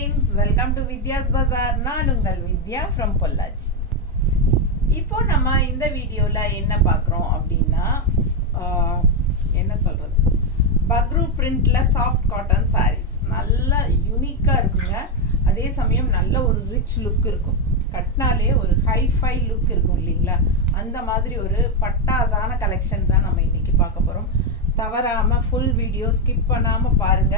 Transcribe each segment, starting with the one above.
friends, welcome to Vidya's Bazaar. நான் உங்கள் வித்யா from Pollachi. இப்போ நம்ம இந்த வீடியோல என்ன பார்க்கறோம் அப்படினா என்ன சொல்றது? பக்ரு பிரிண்ட்ல சாஃப்ட் காட்டன் sarees. நல்ல யூனிக்கா இருக்குங்க. அதே சமயம் நல்ல ஒரு ரிச் லுக் இருக்கும். கட்னாலே ஒரு ஹை-ஃபை லுக் இருக்கும் இல்லீங்களா? அந்த மாதிரி ஒரு பட்டாசான கலெக்ஷன் தான் நம்ம இன்னைக்கு பார்க்க போறோம். தவறாம ஃபுல் வீடியோ ஸ்கிப் பண்ணாம பாருங்க.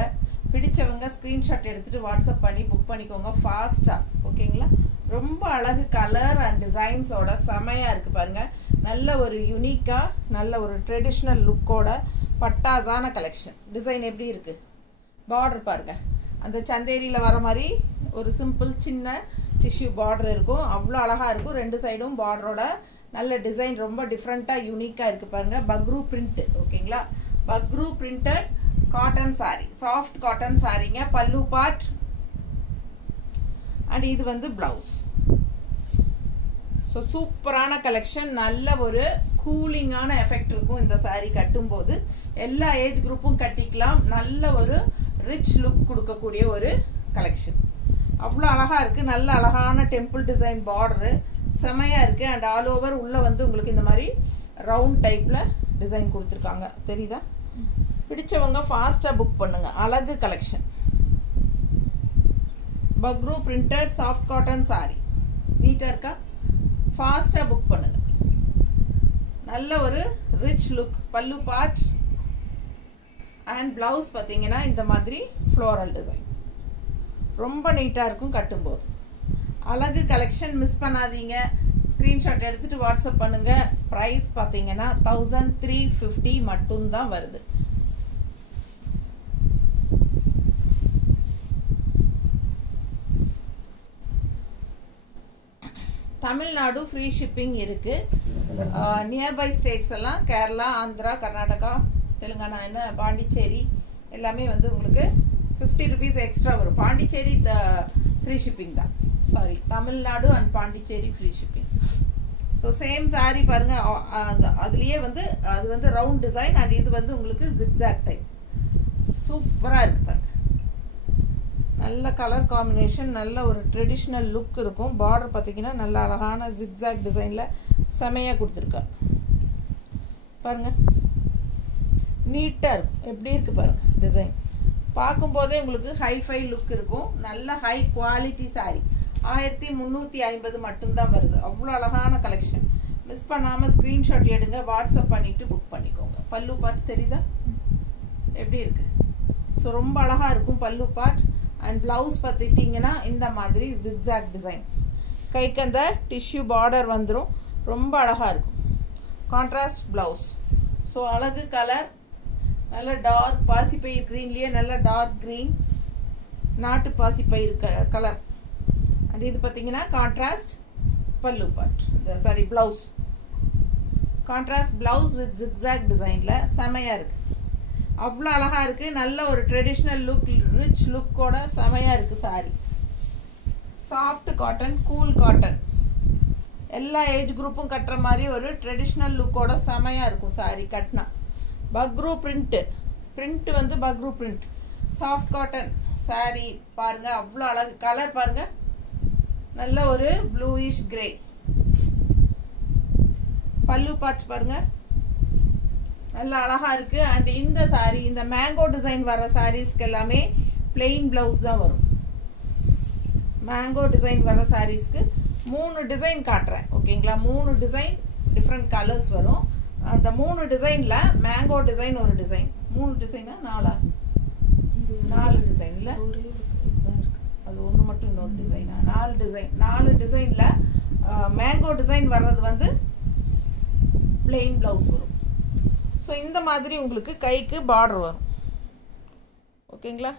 பிடிச்சவங்க ஸ்கிரீன்ஷாட் எடுத்துட்டு வாட்ஸ்அப் பண்ணி புக் பண்ணிக்கோங்க ஃபாஸ்டா. ஓகேங்களா? ரொம்ப அழகு கலர் அண்ட் டிசைன்ஸோட செமையா இருக்கு பாருங்க. நல்ல ஒரு யூனிக்கா நல்ல ஒரு ட்ரெடிஷனல் லுக்கோட பட்டாசான கலெக்ஷன். டிசைன் எப்படி இருக்கு? பார்டர் பாருங்க. அந்த சந்தேரியில வர மாதிரி ஒரு சிம்பிள் சின்ன டிஷ்யூ பார்டர் இருக்கும். அவ்வளோ அழகா இருக்கும். ரெண்டு சைடும் பார்டரோட நல்ல டிசைன் ரொம்ப டிஃப்ரெண்டா யூனிக்கா இருக்கு பாருங்க. பக்ரு பிரிண்ட். ஓகேங்களா? Bagru printed cotton sorry, soft cotton சாரிங்க. பல்லு பார்ட் அண்ட் இது வந்து பிளவுஸ். ஸோ சூப்பரான கலெக்ஷன். நல்ல ஒரு கூலிங்கான எஃபெக்ட் இருக்கும் இந்த சாரி கட்டும்போது. எல்லா ஏஜ் குரூப்பும் கட்டிக்கலாம். நல்ல ஒரு ரிச் லுக் கொடுக்கக்கூடிய ஒரு கலெக்ஷன். அவ்வளோ அழகா இருக்கு. நல்ல அழகான டெம்பிள் டிசைன் பார்டரு செமையா இருக்கு. அண்ட் ஆல் ஓவர் உள்ள வந்து உங்களுக்கு இந்த மாதிரி ரவுண்ட் டைப்ல டிசைன் கொடுத்துருக்காங்க. தெரியுதா? பிடிச்சவங்க ஃபாஸ்டா புக் பண்ணுங்க. அழகு collection. Bagru printed soft cotton sorry நீட்டா இருக்கா? ஃபாஸ்டா புக் பண்ணுங்க. நல்ல ஒரு ரிச் லுக். பல்லு பார்ட் அண்ட் பிளவுஸ் பாத்தீங்கன்னா இந்த மாதிரி ஃப்ளோரல் டிசைன் ரொம்ப நீட்டா இருக்கும் கட்டும்போது. அழகு கலெக்ஷன். மிஸ் பண்ணாதீங்க. ஸ்கிரீன்ஷாட் எடுத்துட்டு வாட்ஸ்அப் பண்ணுங்க. பிரைஸ் பாத்தீங்கன்னா 1350 மட்டும்தான் வருது. தமிழ்நாடு ஃப்ரீ ஷிப்பிங் இருக்கு. நியர்பை ஸ்டேட்ஸ் எல்லாம் கேரளா, ஆந்திரா, கர்நாடகா, தெலுங்கானா, என்ன பாண்டிச்சேரி எல்லாமே வந்து உங்களுக்கு 50 rupees எக்ஸ்ட்ரா வரும். பாண்டிச்சேரி ஃப்ரீ ஷிப்பிங் தான். Sorry, Tamil Nadu and Pondicherry free shipping. So same sorry பாருங்க. அதுலயே வந்து அது வந்து ரவுண்ட் டிசைன் அண்ட் இது வந்து உங்களுக்கு ஜிக்ஸாக் டைப். சூப்பரா இருக்கு பாருங்க. நல்ல கலர் காம்பினேஷன். நல்ல ஒரு ட்ரெடிஷ்னல் லுக் இருக்கும். பார்டர் பார்த்தீங்கன்னா நல்ல அழகான ஜிக்ஸாக் டிசைன்ல செமையா கொடுத்துருக்கா பாருங்க. நீட்டா இருக்கும். எப்படி இருக்கு பாருங்க டிசைன். பார்க்கும்போதே உங்களுக்கு ஹை-ஃபை லுக் இருக்கும். நல்ல ஹை குவாலிட்டி சாரி. 1350 மட்டும்தான் வருது. அவ்வளோ அழகான கலெக்ஷன். மிஸ் பண்ணாம ஸ்கிரீன்ஷாட் எடுங்க. வாட்ஸ்அப் பண்ணிட்டு புக் பண்ணிக்கோங்க. பல்லு பார்ட் தெரியுதா எப்படி இருக்கு? ஸோ ரொம்ப அழகா இருக்கும் பல்லு பார்ட். அண்ட் பிளவுஸ் பார்த்துட்டீங்கன்னா இந்த மாதிரி ஜிக்ஸாக் டிசைன். கைக்கு அந்த டிஷ்யூ பார்டர் வந்துடும். ரொம்ப அழகா இருக்கும். Contrast blouse. ஸோ அழகு கலர். நல்ல டார்க் பாசிப்பயிர் கிரீன்லயே நல்ல டார்க் கிரீன் நாட்டு பாசிப்பயிர் கலர். அண்ட் இது பார்த்தீங்கன்னா கான்ட்ராஸ்ட் பல்லு part. Sorry blouse. Contrast blouse with zigzag டிசைன்ல செமையா இருக்கு. அவ்வளோ அழகா இருக்கு. நல்ல ஒரு ட்ரெடிஷ்னல் லுக், ரிச் லுக்கோட செமையா இருக்கு sorry. Soft cotton, cool cotton. எல்லா ஏஜ் குரூப்பும் கட்டுற மாதிரி ஒரு ட்ரெடிஷ்னல் லுக்கோட செமையா இருக்கும் சாரி கட்டினா. பக்ரு பிரிண்ட். பிரிண்ட் வந்து Bagru print. Soft cotton sorry பாருங்க. அவ்வளோ அழகு. கலர் பாருங்க. நல்ல ஒரு ப்ளூயிஷ் கிரே. பல்லு பார்ட் பாருங்க. நல்ல அழகா இருக்கு. அண்ட் இந்த சாரி, இந்த மேங்கோ டிசைன் வர சாரீஸ்க்கு எல்லாமே பிளெயின் பிளவுஸ் தான் வரும். மேங்கோ டிசைன் வர சாரீஸ்க்கு 3 டிசைன் காட்டுறேன். ஓகேங்களா? 3 டிசைன் டிஃப்ரெண்ட் கலர்ஸ் வரும். அந்த 3 டிசைன்ல மேங்கோ டிசைன் ஒரு டிசைன். 3 டிசைனா 4 டிசைன் இல்ல? அது ஒன்று மட்டும் இன்னொரு டிசைனா? 4 டிசைன். 4 டிசைன்ல மேங்கோ டிசைன் வர்றது வந்து பிளெயின் பிளவுஸ் வரும். ஸோ இந்த மாதிரி உங்களுக்கு கைக்கு பார்டர் வரும். ஓகேங்களா?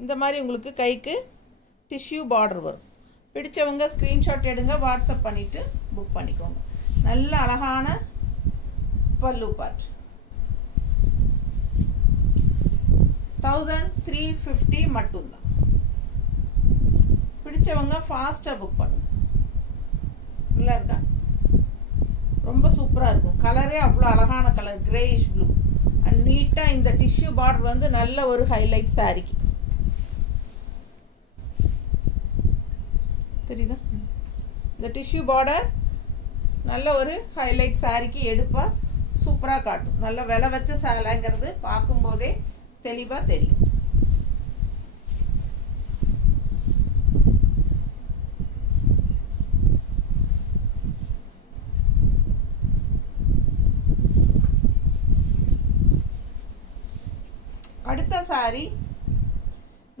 இந்த மாதிரி உங்களுக்கு கைக்கு டிஷ்யூ பார்டர் வரும். பிடிச்சவங்க ஸ்க்ரீன்ஷாட் எடுங்க. வாட்ஸ்அப் பண்ணிட்டு புக் பண்ணிக்கோங்க. நல்ல அழகான பல்லு பார்ட். 1350 மட்டும்தான். பிடிச்சவங்க ஃபாஸ்டா புக் பண்ணுங்க. நல்லா இருக்கா? ரொம்ப சூப்பரா இருக்கும். கலரே அவ்வளோ அழகான கலர். கிரேயிஷ் ப்ளூ அண்ட் நீட்டா இந்த டிஷ்யூ பார்டர் வந்து நல்ல ஒரு ஹைலைட் சாரிக்கு. தெரியுதா? இந்த டிஷ்யூ பார்டர் நல்ல ஒரு ஹைலைட் சாரிக்கு எடுப்பா சூப்பராக காட்டும். நல்ல விலை வச்ச சேலைங்கிறது பார்க்கும்போதே தெளிவாக தெரியும். அடுத்த சாரி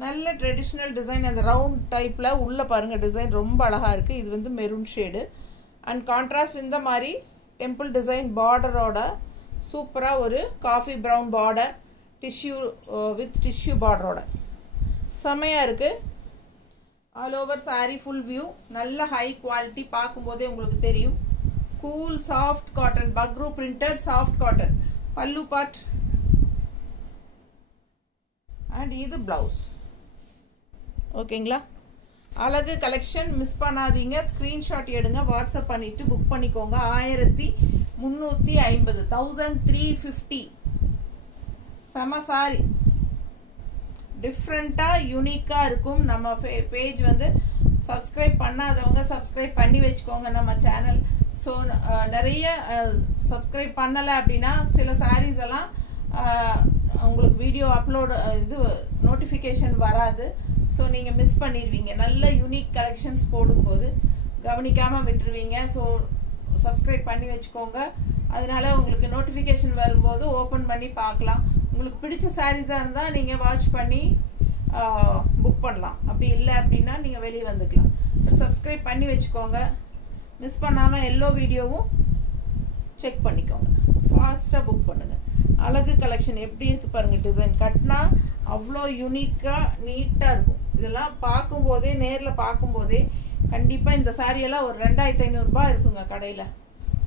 நல்ல ட்ரெடிஷ்னல் டிசைன், அந்த ரவுண்ட் டைப்பில் உள்ள பாருங்கள் டிசைன் ரொம்ப அழகாக இருக்குது. இது வந்து மெரூன் ஷேடு அண்ட் கான்ட்ராஸ்ட் இந்த மாதிரி டெம்பிள் டிசைன் பார்டரோட சூப்பராக ஒரு coffee brown border tissue with tissue பார்டரோட செமையாக இருக்குது. All over sari full view நல்ல ஹை குவாலிட்டி, பார்க்கும்போதே உங்களுக்கு தெரியும். Cool soft cotton, Bagru printed soft cotton. பல்லு பார்ட் அண்ட் இது பிளவுஸ். ஓகேங்களா? அழகு கலெக்ஷன் மிஸ் பண்ணாதீங்க. ஸ்க்ரீன்ஷாட் எடுங்க, வாட்ஸ்அப் பண்ணிட்டு புக் பண்ணிக்கோங்க. 1350 1350 செம சாரி. டிஃப்ரெண்ட்டாக யூனிக்காக இருக்கும். நம்ம பேஜ் வந்து சப்ஸ்கிரைப் பண்ணாதவங்க சப்ஸ்கிரைப் பண்ணி வச்சுக்கோங்க நம்ம சேனல். ஸோ நிறைய சப்ஸ்கிரைப் பண்ணலை அப்படின்னா சில சாரீஸ் எல்லாம் உங்களுக்கு வீடியோ அப்லோடு இது நோட்டிஃபிகேஷன் வராது. ஸோ நீங்கள் மிஸ் பண்ணிடுவீங்க. நல்ல யூனிக் கலெக்ஷன்ஸ் போடும்போது கவனிக்காமல் விட்டுருவீங்க. ஸோ சப்ஸ்கிரைப் பண்ணி வச்சுக்கோங்க. அதனால உங்களுக்கு நோட்டிஃபிகேஷன் வரும்போது ஓப்பன் பண்ணி பார்க்கலாம். உங்களுக்கு பிடிச்ச சாரீஸாக இருந்தால் நீங்கள் வாட்ச் பண்ணி புக் பண்ணலாம். அப்படி இல்லை அப்படின்னா நீங்கள் வெளியே வந்துக்கலாம். சப்ஸ்கிரைப் பண்ணி வச்சுக்கோங்க. மிஸ் பண்ணாமல் எல்லா வீடியோவும் செக் பண்ணிக்கோங்க. ஃபாஸ்ட்டாக புக் பண்ணுங்கள். அழகு கலெக்ஷன் எப்படி இருக்குது பாருங்கள். டிசைன் கட்டினா அவ்வளோ யூனிக்காக நீட்டாக இருக்கும். இதெல்லாம் பார்க்கும்போதே நேரில் பார்க்கும்போதே கண்டிப்பாக இந்த சாரியெல்லாம் ஒரு 2500 ரூபாய் இருக்குங்க கடையில்.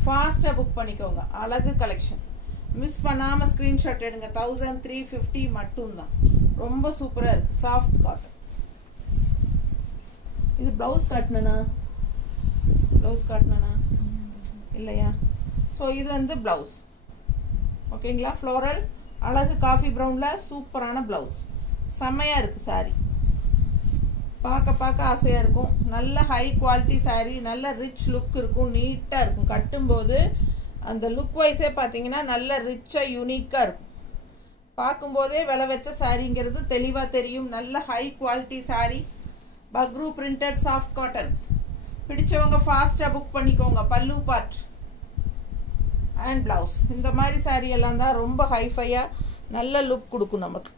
ஃபாஸ்ட்டாக புக் பண்ணிக்கோங்க. அழகு கலெக்ஷன் மிஸ் பண்ணாமல் ஸ்க்ரீன்ஷாட் எடுங்க. 1350 மட்டும்தான். ரொம்ப சூப்பராக இருக்குது. Soft cotton. இது ப்ளவுஸ் காட்டினா இல்லையா? ஸோ இது வந்து ப்ளவுஸ். ஓகேங்களா? ஃப்ளோரல் அழகு காஃபி ப்ரௌனில் சூப்பரான ப்ளவுஸ். செம்மையாக இருக்குது சாரி. பார்க்க ஆசையாக இருக்கும். நல்ல ஹை குவாலிட்டி சாரி, நல்ல ரிச் லுக் இருக்கும். நீட்டாக இருக்கும். கட்டும்போது அந்த லுக் வைஸே பார்த்தீங்கன்னா நல்ல ரிச்சாக யூனிக்காக இருக்கும். பார்க்கும்போதே விலை வச்ச சாரிங்கிறது தெளிவாக தெரியும். நல்ல high quality sari, Bagru printed soft cotton. பிடிச்சவங்க ஃபாஸ்ட்டாக புக் பண்ணிக்கோங்க. பல்லு பார்ட் அண்ட் பிளவுஸ். இந்த மாதிரி சாரி எல்லாம் தான் ரொம்ப ஹைஃபையாக நல்ல லுக் கொடுக்கும் நமக்கு.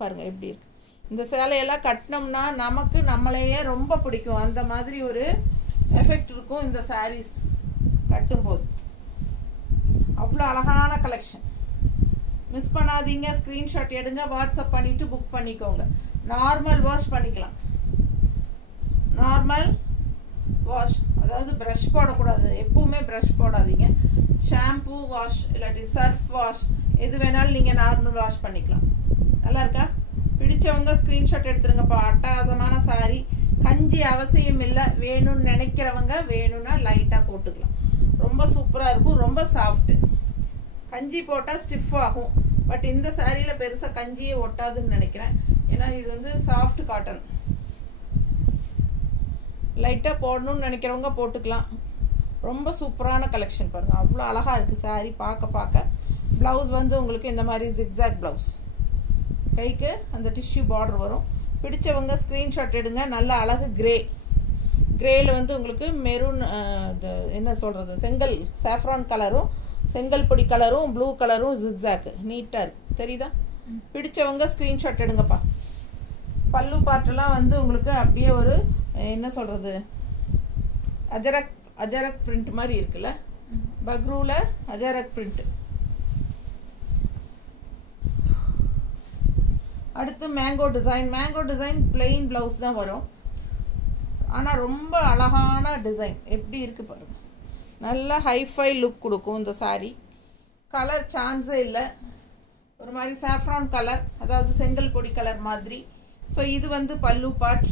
பாருங்கள் எப்படி இருக்கு. இந்த சேலையெல்லாம் கட்டினோம்னா நமக்கு நம்மளையே ரொம்ப பிடிக்கும். அந்த மாதிரி ஒரு எஃபெக்ட் இருக்கும் இந்த சாரீஸ் கட்டும்போது. அவ்வளோ அழகான கலெக்ஷன். மிஸ் பண்ணாதீங்க. ஸ்க்ரீன்ஷாட் எடுங்க, வாட்ஸ்அப் பண்ணிவிட்டு புக் பண்ணிக்கோங்க. நார்மல் வாஷ் பண்ணிக்கலாம். நார்மல் வாஷ், அதாவது ப்ரஷ் போடக்கூடாது. எப்பவுமே ப்ரஷ் போடாதீங்க. ஷாம்பூ வாஷ் இல்லாட்டி சர்ஃப் வாஷ் எது வேணாலும் நீங்கள் நார்மல் வாஷ் பண்ணிக்கலாம். நல்லா இருக்கா? பிடிச்சவங்க ஸ்க்ரீன்ஷாட் எடுத்துருங்கப்பா. அட்டகாசமான சாரி. கஞ்சி அவசியம் இல்லை. வேணும்னு நினைக்கிறவங்க வேணும்னா லைட்டாக போட்டுக்கலாம். ரொம்ப சூப்பராக இருக்கும். ரொம்ப சாஃப்ட்டு. கஞ்சி போட்டால் ஸ்டிஃப் ஆகும். பட் இந்த சாரியில் பெருசாக கஞ்சியே ஒட்டாதுன்னு நினைக்கிறேன். ஏன்னா இது வந்து சாஃப்ட் காட்டன். லைட்டாக போடணும்னு நினைக்கிறவங்க போட்டுக்கலாம். ரொம்ப சூப்பரான கலெக்ஷன் பாருங்கள். அவ்வளோ அழகாக இருக்குது சாரி பார்க்க. ப்ளவுஸ் வந்து உங்களுக்கு இந்த மாதிரி ஜிக்ஸாக் ப்ளவுஸ். கைக்கு அந்த டிஷ்யூ பார்டர் வரும். பிடிச்சவங்க ஸ்க்ரீன்ஷாட் எடுங்க. நல்ல அழகு கிரேயில் வந்து உங்களுக்கு மெரூன் என்ன சொல்கிறது செங்கல் சாஃப்ரான் கலரும் செங்கல் பொடி கலரும் ப்ளூ கலரும் ஜிக்ஸாக்கு நீட்டாக இருக்குது. தெரியுதா? பிடிச்சவங்க ஸ்க்ரீன்ஷாட் எடுங்கப்பா. பல்லு பார்ட்டெல்லாம் வந்து உங்களுக்கு அப்படியே ஒரு என்ன சொல்கிறது அஜரக் பிரிண்ட் மாதிரி இருக்குல்ல. பக்ரூவில் அஜரக் பிரிண்ட். அடுத்து மேங்கோ டிசைன் பிளெயின் ப்ளவுஸ் தான் வரும். ஆனால் ரொம்ப அழகான டிசைன். எப்படி இருக்குது பாருங்கள். நல்ல ஹைஃபை லுக் கொடுக்கும் இந்த சாரி. கலர் சான்ஸே இல்லை. ஒரு மாதிரி சாஃப்ரான் கலர், அதாவது செங்கல் பொடி கலர் மாதிரி. ஸோ இது வந்து பல்லு பார்ட்.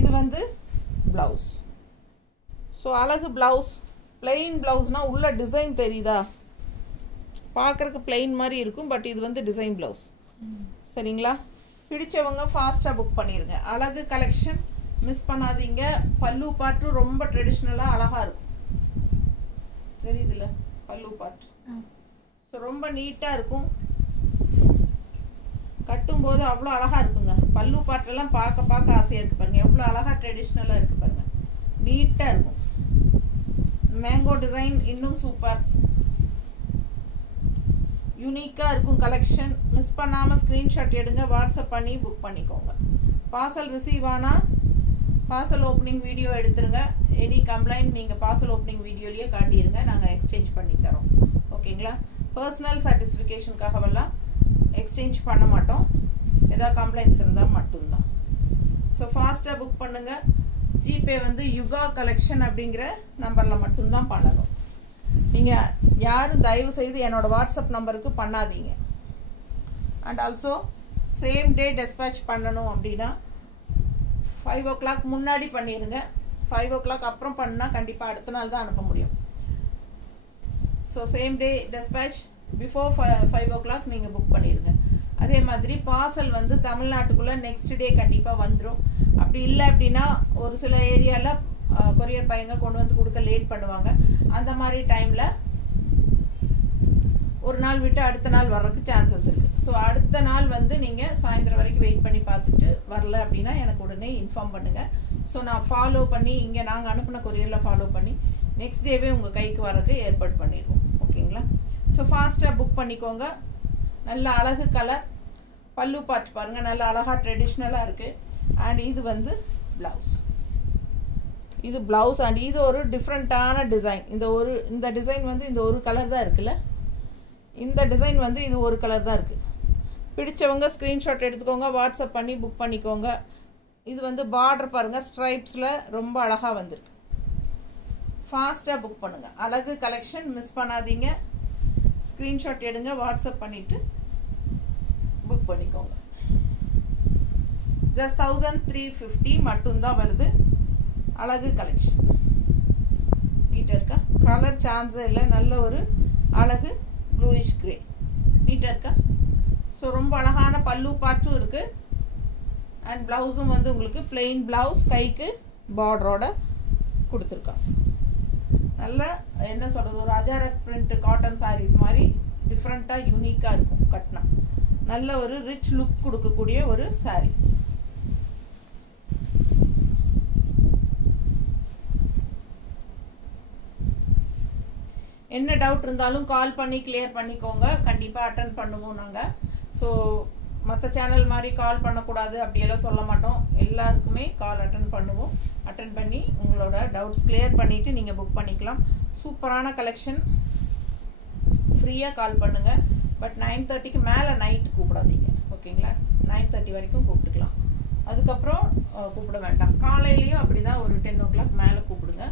இது வந்து பிளவுஸ். ஸோ அழகு பிளவுஸ். பிளெயின் பிளவுஸ்னால் உள்ள டிசைன் தெரியுதா? பார்க்குறக்கு பிளெயின் மாதிரி இருக்கும். பட் இது வந்து டிசைன் பிளவுஸ். சரிங்களா? பிடிச்சவங்க ஃபாஸ்ட்டாக புக் பண்ணிடுங்க. அழகு கலெக்ஷன் மிஸ் பண்ணாதீங்க. பல்லு பாட்டும் ரொம்ப ட்ரெடிஷ்னலாக அழகாக இருக்கும். தெரியுதுல்ல பல்லு பாட்டு. ஸோ ரொம்ப நீட்டாக இருக்கும். கட்டும்போது அவ்வளோ அழகாக இருக்குங்க. பல்லு பாட்டெல்லாம் பார்க்க ஆசையாக இருக்குது பாருங்கள். எவ்வளோ அழகாக ட்ரெடிஷ்னலாக இருக்குது பாருங்கள். நீட்டாக இருக்கும். மேங்கோ டிசைன் இன்னும் சூப்பர் யூனிக்காக இருக்கும் கலெக்ஷன். மிஸ் பண்ணாமல் ஸ்க்ரீன்ஷாட் எடுங்க, வாட்ஸ்அப் பண்ணி புக் பண்ணிக்கோங்க. பார்சல் ரிசீவ் ஆனால் பார்சல் ஓப்பனிங் வீடியோ எடுத்துருங்க. எனி கம்ப்ளைண்ட் நீங்கள் பார்சல் ஓப்பனிங் வீடியோலேயே காட்டிடுங்க, நாங்கள் எக்ஸ்சேஞ்ச் பண்ணி தரோம். ஓகேங்களா? பர்சனல் சாட்டிஸ்ஃபிகேஷனுக்காகவெல்லாம் எக்ஸ்சேஞ்ச் பண்ண மாட்டோம். ஏதாவது கம்ப்ளைண்ட்ஸ் இருந்தால் மட்டும்தான். ஸோ ஃபாஸ்ட்டாக புக் பண்ணுங்கள். ஜிபே வந்து யுகா கலெக்ஷன் அப்படிங்கிற நம்பரில் மட்டும்தான் பண்ணணும். நீங்கள் யாரும் தயவு செய்து என்னோட வாட்ஸ்அப் நம்பருக்கு பண்ணாதீங்க. And also same day dispatch பண்ணணும் அப்படின்னா 5 o'clock முன்னாடி பண்ணிடுங்க. 5 o'clock அப்புறம் பண்ணால் கண்டிப்பாக அடுத்த நாள் தான் அனுப்ப முடியும். So same day dispatch before 5 o'clock நீங்கள் புக் பண்ணிடுங்க. அதே மாதிரி பார்சல் வந்து தமிழ்நாட்டுக்குள்ளே நெக்ஸ்ட் டே கண்டிப்பாக வந்துடும். அப்படி இல்லை அப்படின்னா ஒரு சில ஏரியாவில் கொரியர் பையங்க கொண்டு வந்து கொடுக்க லேட் பண்ணுவாங்க. அந்த மாதிரி டைமில் ஒரு நாள் விட்டு அடுத்த நாள் வர்றதுக்கு சான்சஸ் இருக்குது. ஸோ அடுத்த நாள் வந்து நீங்கள் சாயந்தரம் வரைக்கும் வெயிட் பண்ணி பார்த்துட்டு வரல அப்படின்னா எனக்கு உடனே இன்ஃபார்ம் பண்ணுங்கள். ஸோ நான் ஃபாலோ பண்ணி இங்கே நாங்கள் அனுப்பின கொரியரில் ஃபாலோ பண்ணி நெக்ஸ்ட் டேவே உங்கள் கைக்கு வரக்கு ஏற்பாடு பண்ணிடுவோம். ஓகேங்களா? ஸோ ஃபாஸ்ட்டாக புக் பண்ணிக்கோங்க. நல்ல அழகு கலர் பல்லு பார்த்து பாருங்கள், நல்ல அழகாக ட்ரெடிஷ்னலாக இருக்குது. அண்ட் இது வந்து ப்ளவுஸ். இது ப்ளவுஸ் அண்ட் இது ஒரு டிஃப்ரெண்ட்டான டிசைன். இந்த டிசைன் வந்து இந்த ஒரு கலர் தான் இருக்குல்ல. இந்த டிசைன் வந்து இது ஒரு கலர் தான் இருக்குது. பிடிச்சவங்க ஸ்க்ரீன்ஷாட் எடுத்துக்கோங்க, வாட்ஸ்அப் பண்ணி புக் பண்ணிக்கோங்க. இது வந்து பார்டர் பாருங்கள், ஸ்ட்ரைப்ஸில் ரொம்ப அழகாக வந்திருக்கு. ஃபாஸ்ட்டாக புக் பண்ணுங்கள். அழகு கலெக்ஷன் மிஸ் பண்ணாதீங்க. ஸ்க்ரீன்ஷாட் எடுங்க, வாட்ஸ்அப் பண்ணிவிட்டு புக் பண்ணிக்கோங்க. ஜஸ்ட் 1350 மட்டும்தான் வருது. அழகு கலெக்ஷன் நீட்டாக இருக்கா? கலர் சான்ஸே இல்லை. நல்ல ஒரு அழகு ப்ளூயிஷ் கிரே நீட்டாக இருக்கா? ஸோ ரொம்ப அழகான பல்லு பார்ட்டும் இருக்குது. அண்ட் ப்ளவுஸும் வந்து உங்களுக்கு பிளெயின் ப்ளவுஸ், கைக்கு பார்டரோட கொடுத்துருக்காங்க. நல்ல என்ன சொல்கிறது, ஒரு அஜாரக் பிரிண்ட் காட்டன் சாரீஸ் மாதிரி டிஃப்ரெண்ட்டாக யூனிக்காக இருக்கும். கட்டினா நல்ல ஒரு ரிச் லுக் கொடுக்கக்கூடிய ஒரு சாரீ. என்ன டவுட் இருந்தாலும் கால் பண்ணி கிளியர் பண்ணிக்கோங்க. கண்டிப்பாக அட்டன் பண்ணுவோம் நாங்கள். ஸோ மற்ற சேனல் மாதிரி கால் பண்ணக்கூடாது அப்படியெல்லாம் சொல்ல மாட்டோம். எல்லாருக்குமே கால் அட்டன் பண்ணுவோம். அட்டன் பண்ணி உங்களோட டவுட்ஸ் கிளியர் பண்ணிவிட்டு நீங்கள் புக் பண்ணிக்கலாம். சூப்பரான கலெக்ஷன். ஃப்ரீயாக கால் பண்ணுங்கள். பட் 9:30க்கு மேலே நைட்டு கூப்பிடாதீங்க. ஓகேங்களா? 9:30 வரைக்கும் கூப்பிட்டுக்கலாம். அதுக்கப்புறம் கூப்பிட வேண்டாம். காலையிலையும் அப்படி தான் ஒரு 10 o'clock மேலே கூப்பிடுங்க.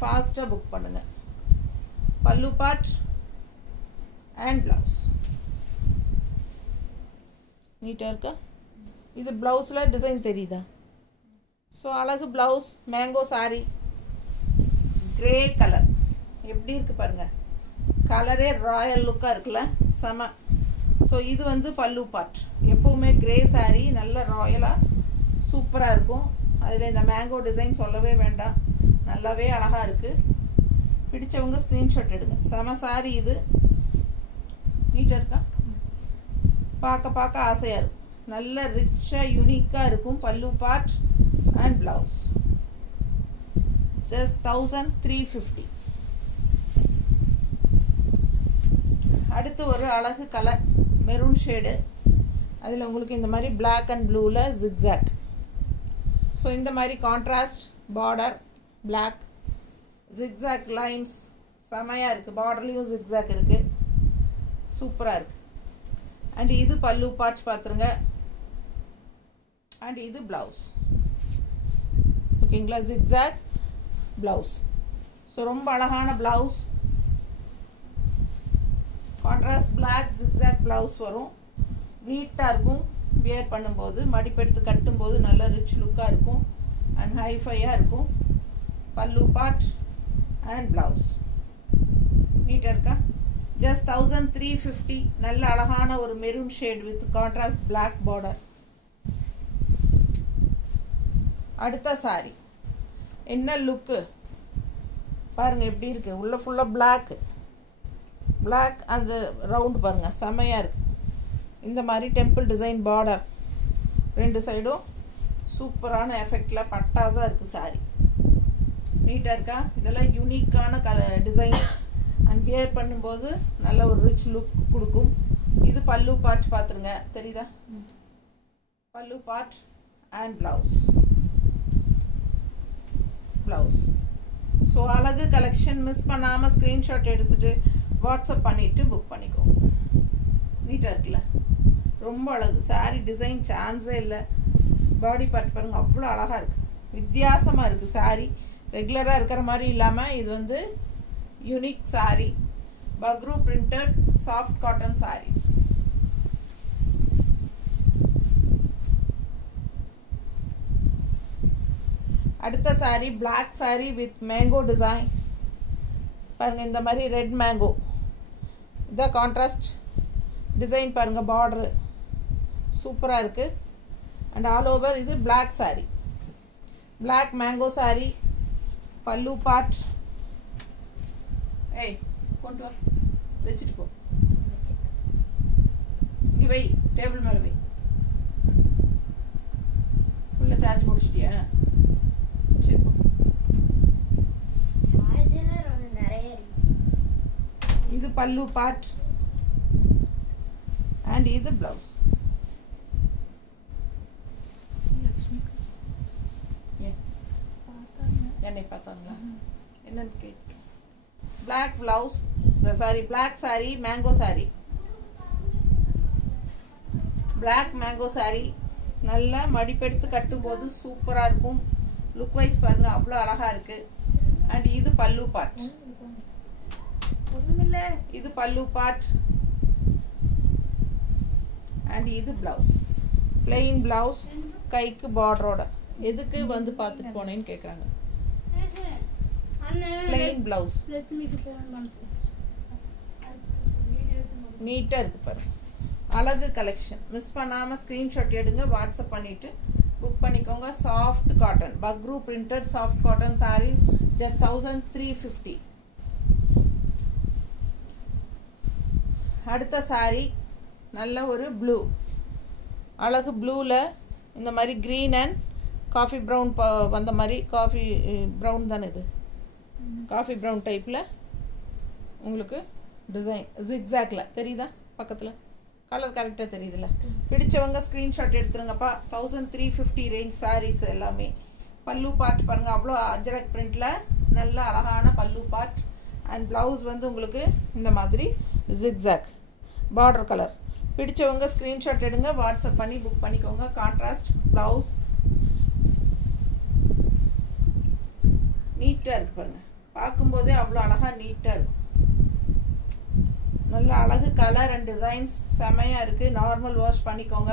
ஃபாஸ்ட்டாக புக் பண்ணுங்கள். பல்லு பார்ட் அண்ட் ப்ளவுஸ் நீட்டாக இருக்கா? இது ப்ளவுஸில் டிசைன் தெரியுதா? ஸோ அழகு blouse, mango sorry, grey colour எப்படி இருக்குது பாருங்கள். கலரே ராயல் லுக்காக இருக்குல்ல, செம. ஸோ இது வந்து பல்லு பார்ட். எப்போவுமே கிரே சாரி நல்ல ராயலாக சூப்பராக இருக்கும். அதில் இந்த மேங்கோ டிசைன் சொல்லவே வேண்டாம், நல்லாவே அழகாக இருக்குது. பிடிச்சவங்க ஸ்க்ரீன்ஷாட் எடுங்க. செம சாரி இது. நீட்டாக இருக்கா? பார்க்க ஆசையாக இருக்கும். நல்ல ரிச்சாக யூனிக்காக இருக்கும். பல்லு பார்ட் அண்ட் ப்ளவுஸ். ஜஸ்ட் 1350. அடுத்து ஒரு அழகு கலர் மெரூன் ஷேடு. அதில் உங்களுக்கு இந்த மாதிரி பிளாக் அண்ட் ப்ளூவில் ஜிக்ஸாக். ஸோ இந்த மாதிரி contrast border, black zigzag lines செமையாக இருக்குது. பார்டர்லேயும் ஜிக்ஸாக் இருக்குது, சூப்பராக இருக்குது. அண்ட் இது பல்லு பார்ட் பார்த்துருங்க. அண்ட் இது ப்ளவுஸ். ஓகேங்களா? Zigzag blouse. ஸோ ரொம்ப அழகான blouse. Contrast black zigzag blouse வரும். நீட்டாக இருக்கும். வியர் பண்ணும்போது, மடிப்பெடுத்து கட்டும்போது நல்ல ரிச் லுக்காக இருக்கும் அண்ட் ஹைஃபையாக இருக்கும். பல்லு பார்ட் அண்ட் ப்ளவுஸ் நீட்டாக இருக்கா? ஜஸ்ட் 1350. நல்ல அழகான ஒரு maroon shade with contrast black border. அடுத்த சாரி என்ன லுக்கு பாருங்கள் எப்படி இருக்குது. உள்ள ஃபுல்லாக பிளாக் அந்த ரவுண்டு பாருங்கள் செமையாக இருக்குது. இந்த மாதிரி டெம்பிள் டிசைன் பார்டர் 2 சைடும் சூப்பரான எஃபெக்டில் பட்டாஸாக இருக்குது சாரி. நீட்டாக இருக்கா? இதெல்லாம் யூனிக்கான டிசைன் அண்ட் வியர் பண்ணும்போது நல்ல ஒரு ரிச் லுக் கொடுக்கும். இது பல்லு பார்ட் பார்த்துருங்க, தெரியுதா? பல்லு பார்ட் அண்ட் ப்ளவுஸ். ஸோ அழகு கலெக்ஷன் மிஸ் பண்ணாமல் ஸ்க்ரீன்ஷாட் எடுத்துகிட்டு வாட்ஸ்அப் பண்ணிவிட்டு புக் பண்ணிக்கோங்க. நீட்டாக இருக்குல்ல? ரொம்ப அழகு சாரி டிசைன் சான்ஸே இல்லை. பாடி பார்ட் பாருங்கள் அவ்வளோ அழகாக இருக்குது. வித்தியாசமாக இருக்குது சாரி. ரெகுலராக இருக்கிற மாதிரி இல்லாமல் இது வந்து unique sari. Bagru printed soft cotton saris. அடுத்த sari black sari with mango design பாருங்கள். இந்த மாதிரி ரெட் மேங்கோ இதான் கான்ட்ராஸ்ட் டிசைன் பாருங்கள். பார்டரு சூப்பராக இருக்குது. அண்ட் ஆல் ஓவர் இது black sari, black mango sari. Pallu part கொண்டு வா வச்சுட்டு போ. இங்கே வை, டேபிள் மேலே வை. ஃபுல்லாக சார்ஜ் முடிச்சிட்டியா? சரி போ. இது பல்லு பார்ட் அண்ட் இது பிளவுஸ். என்னை பார்த்தாங்களா என்னன்னு கேட்டு. Black blouse sari black sari mango sari. Black mango sari நல்லா மடிப்பெடுத்து கட்டும்போது சூப்பராக இருக்கும். லுக் வைஸ் பாருங்க அவ்வளோ அழகாக இருக்குது. அண்ட் இது பல்லு பார்ட். ஒன்றுமில்லை, இது பல்லு பார்ட் அண்ட் இது பிளவுஸ். பிளெயின் பிளவுஸ் கைக்கு பார்டரோட. எதுக்கு வந்து பார்த்துட்டு போனேன்னு கேட்குறாங்க. பிளெயின் பிளவுஸ் நீட்டாக இருக்குது பாருங்க. அழகு கலெக்ஷன் மிஸ் பண்ணாமல் ஸ்க்ரீன்ஷாட் எடுங்க, வாட்ஸ்அப் பண்ணிவிட்டு புக் பண்ணிக்கோங்க. Soft cotton Bagru printed soft cotton saris just 1350. அடுத்த சாரி நல்ல ஒரு ப்ளூ, அழகு ப்ளூவில் இந்த மாதிரி க்ரீன் அண்ட் காஃபி ப்ரௌன் வந்த மாதிரி. காஃபி ப்ரௌன் தானே இது, காஃபி ப்ரௌன் டைப்பில் உங்களுக்கு டிசைன் ஜிக்ஸாக்ல தெரியுதா? பக்கத்தில் கலர் கரெக்டாக தெரியுதுல்ல? பிடிச்சவங்க ஸ்க்ரீன்ஷாட் எடுத்துருங்கப்பா. 1350 ரேஞ்ச் சாரீஸ் எல்லாமே. பல்லு பார்ட் பாருங்கள் அவ்வளோ அஜரக் பிரிண்டில் நல்ல அழகான பல்லு பார்ட். அண்ட் ப்ளவுஸ் வந்து உங்களுக்கு இந்த மாதிரி ஜிக்ஸாக் பார்டர் கலர். பிடிச்சவங்க ஸ்க்ரீன்ஷாட் எடுங்க, வாட்ஸ்அப் பண்ணி புக் பண்ணிக்கோங்க. கான்ட்ராஸ்ட் ப்ளவுஸ் நீட்டாக இருக்கு பாருங்க. பார்க்கும்போதே அவ்வளோ அழகாக நீட்டாக இருக்கும். நல்ல அழகு கலர் அண்ட் டிசைன்ஸ் செமையாக இருக்குது. நார்மல் வாஷ் பண்ணிக்கோங்க.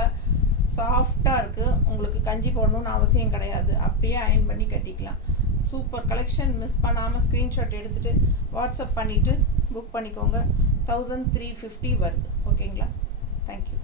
சாஃப்டாக இருக்குது. உங்களுக்கு கஞ்சி போடணும்னு அவசியம் கிடையாது. அப்படியே அயன் பண்ணி கட்டிக்கலாம். சூப்பர் கலெக்ஷன் மிஸ் பண்ணாமல் ஸ்க்ரீன்ஷாட் எடுத்துகிட்டு வாட்ஸ்அப் பண்ணிவிட்டு புக் பண்ணிக்கோங்க. 1350 வருது. ஓகேங்களா? தேங்க்யூ.